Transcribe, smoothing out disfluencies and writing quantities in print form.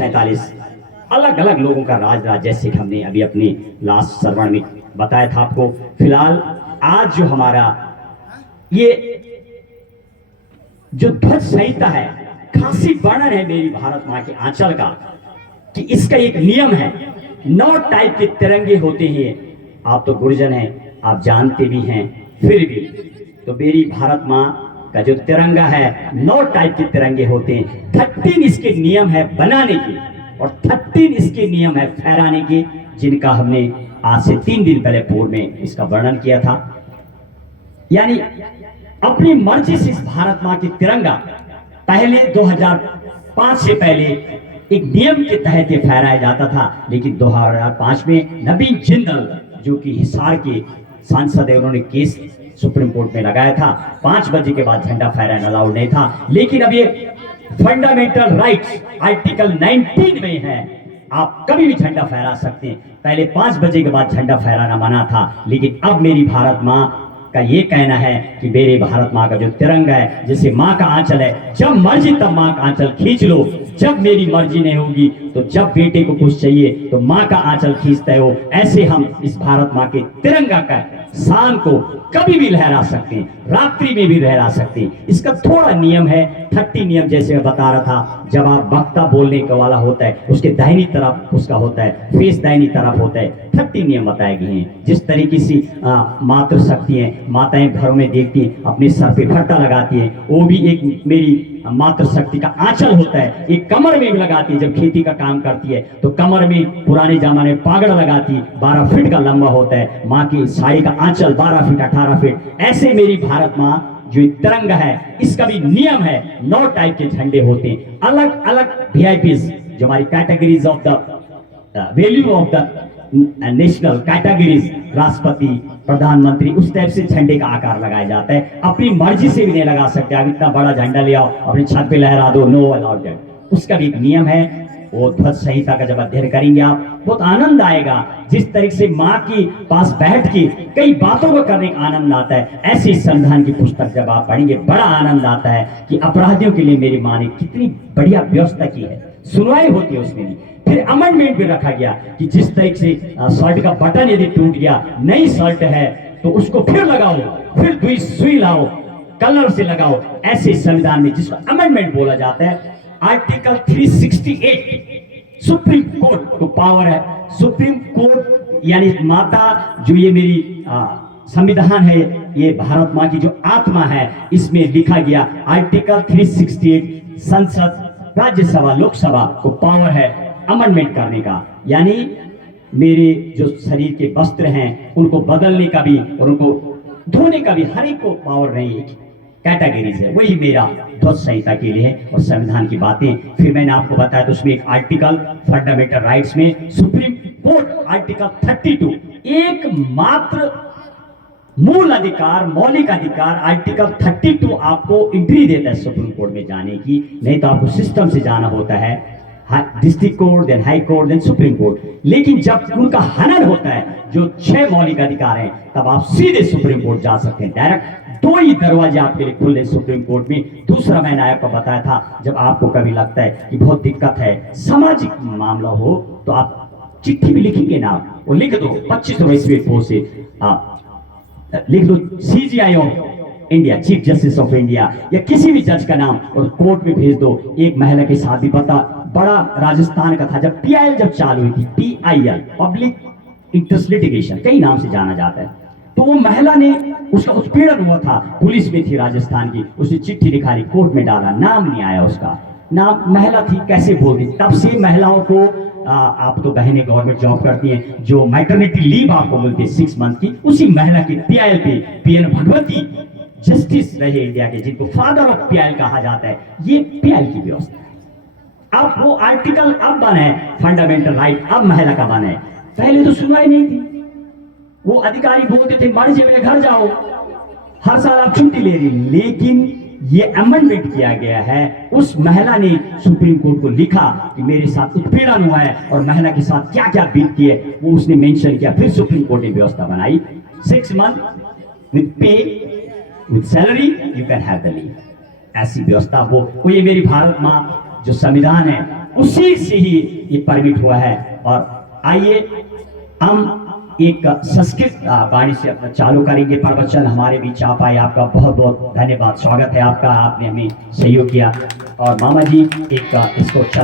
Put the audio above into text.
47 अलग अलग लोगों का राज जैसे कि हमने अभी अपनी लास्ट श्रवण में बताया था आपको। फिलहाल आज जो हमारा ये जो ध्वज संहिता है, खासी वर्णन है मेरी भारत मां के आंचल का, कि इसका एक नियम है। 9 टाइप के तिरंगे होते हैं। आप तो गुरुजन हैं, आप जानते भी हैं, फिर भी तो मेरी भारत मां का जो तिरंगा है 9 टाइप के तिरंगे होते हैं। 13 इसके नियम है बनाने के और 13 इसके नियम है फहराने के, जिनका हमने आज से 3 दिन पहले पूर्व में इसका वर्णन किया था। यानी अपनी मर्जी से इस भारत मां की तिरंगा पहले 2005 से पहले एक नियम के तहत ये फहराया जाता था, लेकिन 2005 में नवीन जिंदल जो कि हिसार के सांसद है, उन्होंने केस सुप्रीम कोर्ट में लगाया था। 5 बजे के बाद झंडा फहराना अलाउड नहीं था। लेकिन अब ये फंडामेंटल राइट्स आर्टिकल 19 में है, आप कभी भी झंडा फहरा सकते हैं। पहले 5 बजे के बाद झंडा फहराना मना था, लेकिन अब मेरी भारत मां का ये कहना है कि मेरे भारत मां का जो तिरंगा है, जैसे मां का आंचल है, जब मर्जी तब मां का आंचल खींच लो, जब मेरी मर्जी नहीं होगी तो जब बेटे को कुछ चाहिए तो मां का आंचल खींचते हो। ऐसे हम इस भारत मां के तिरंगा का शान को कभी भी लहरा सकते हैं, रात्रि में भी लहरा सकते हैं। इसका थोड़ा नियम है, 30 नियम जैसे मैं बता रहा था। जब आप वक्ता बोलने का वाला होता है, उसके दाहिनी तरफ उसका होता है, फेस दाहिनी तरफ होता है। 30 नियम बताए गए हैं। जिस तरीके से मातृ शक्ति है, माताएं घरों में देखती हैं, अपने सर पे फट्टा लगाती हैं, वो भी एक मेरी मातृ शक्ति का आंचल होता है। एक कमर में भी लगाती है, जब खेती का काम करती है तो कमर में पुराने जमाने में पागड़ लगाती है, 12 फीट का लंबा होता है। माँ की साड़ी का आंचल 12 फीट 18 फीट। ऐसे मेरी भारत माँ जो तिरंगा है, इसका भी नियम है। 9 टाइप के झंडे होते हैं, अलग अलग वीआईपीज, जो हमारी categories of the value of the national categories, राष्ट्रपति, प्रधानमंत्री, उस टाइप से झंडे का आकार लगाया जाता है। अपनी मर्जी से भी नहीं लगा सकते। आप इतना बड़ा झंडा ले आओ, अपनी छत पे लहरा दो, नो अलाउड दैट। उसका भी एक नियम है। वो ध्वज संहिता का जब अध्ययन करेंगे आप, बहुत आनंद आएगा। जिस तरीके से माँ के पास बैठ के कई बातों को करने का आनंद आता है, ऐसी संविधान की पुस्तक जब आप पढ़ेंगे बड़ा आनंद आता है कि अपराधियों के लिए मेरी माँ ने कितनी बढ़िया व्यवस्था की है। सुनवाई होती है उसमें भी। फिर अमेंडमेंट भी रखा गया कि जिस तरीके से शर्ट का बटन यदि टूट गया, नई शर्ट है तो उसको फिर लगाओ, फिर दूसरी सुई लाओ, कलर से लगाओ। ऐसे संविधान में जिसको अमेंडमेंट बोला जाता है। आर्टिकल 368 सुप्रीम कोर्ट को पावर है। सुप्रीम कोर्ट यानी माता, जो ये मेरी संविधान है, ये भारत माँ की जो आत्मा है, इसमें लिखा गया आर्टिकल 368 संसद, राज्यसभा, लोकसभा को पावर है अमेंडमेंट करने का। यानी मेरे जो शरीर के वस्त्र हैं उनको बदलने का भी और उनको धोने का भी हर एक को पावर नहीं है। कैटेगरीज है, वही मेरा ध्वज संहिता के लिए है। और संविधान की बातें फिर मैंने आपको बताया, तो उसमें एक आर्टिकल फंडामेंटल राइट्स में सुप्रीम कोर्ट आर्टिकल 32 एकमात्र मूल अधिकार, मौलिक अधिकार आर्टिकल 32 आपको एंट्री देता है सुप्रीम कोर्ट में जाने की। नहीं तो आपको सिस्टम से जाना होता है, district court, then high court, then supreme court. लेकिन जब उनका हनन होता है, जो 6 मौलिक अधिकार हैं, तब आप सीधे सुप्रीम कोर्ट जा सकते हैं। डायरेक्ट 2 ही दरवाजे आपके लिए खुले सुप्रीम कोर्ट में। दूसरा मैंने आपको बताया था, जब आपको कभी लगता है कि बहुत दिक्कत है, सामाजिक मामला हो, तो आप चिट्ठी भी लिखेंगे ना, वो लिख दो 25 पोस्ट से आप लिख दो CJI of India, chief justice of India, या किसी भी जज का नाम, और कोर्ट में भेज दो। एक महिला के साथ भी पता बड़ा राजस्थान का था, जब PIL जब चालू हुई थी, PIL पब्लिक इंटरेस्ट लिटिगेशन कई नाम से जाना जाता है, तो वो महिला ने, उसका उत्पीड़न हुआ था, पुलिस में थी राजस्थान की, उसने चिट्ठी लिखा ली, कोर्ट में डाला, नाम नहीं आया उसका, नाम महिला थी, कैसे बोल दी। तब से महिलाओं को आप तो बहनें गवर्नमेंट जॉब करती हैं, जो मैटरनिटी लीव आपको मिलती है 6 मंथ की, उसी महिला की PIL पे PN भगवती जस्टिस रहे इंडिया के, जिनको फादर ऑफ PIL कहा जाता है। ये PIL की व्यवस्था है। अब वो आर्टिकल अब बना है, फंडामेंटल राइट अब महिला का बना है। पहले तो सुनवाई नहीं थी। वो अधिकारी बोलते थे मर्जी में घर जाओ, हर साल आप छुट्टी ले रही। लेकिन ये अमेंडमेंट किया गया है। उस महिला ने सुप्रीम कोर्ट को लिखा कि मेरे साथ उत्पीड़न हुआ है और महिला के साथ क्या क्या बीतती है, वो उसने मेंशन किया। फिर सुप्रीम कोर्ट ने व्यवस्था बनाई, 6 मंथ विद पे, with salary, you can have the leave. ऐसी व्यवस्था वो ये मेरी भारत माँ जो संविधान है, उसी से ही ये परमिट हुआ है। और आइए हम एक संस्कृत वाणी से अपना चालू करेंगे प्रवचन। हमारे बीच आप आए, आपका बहुत बहुत धन्यवाद, स्वागत है आपका, आपने हमें सहयोग किया। और मामा जी एक इसको चला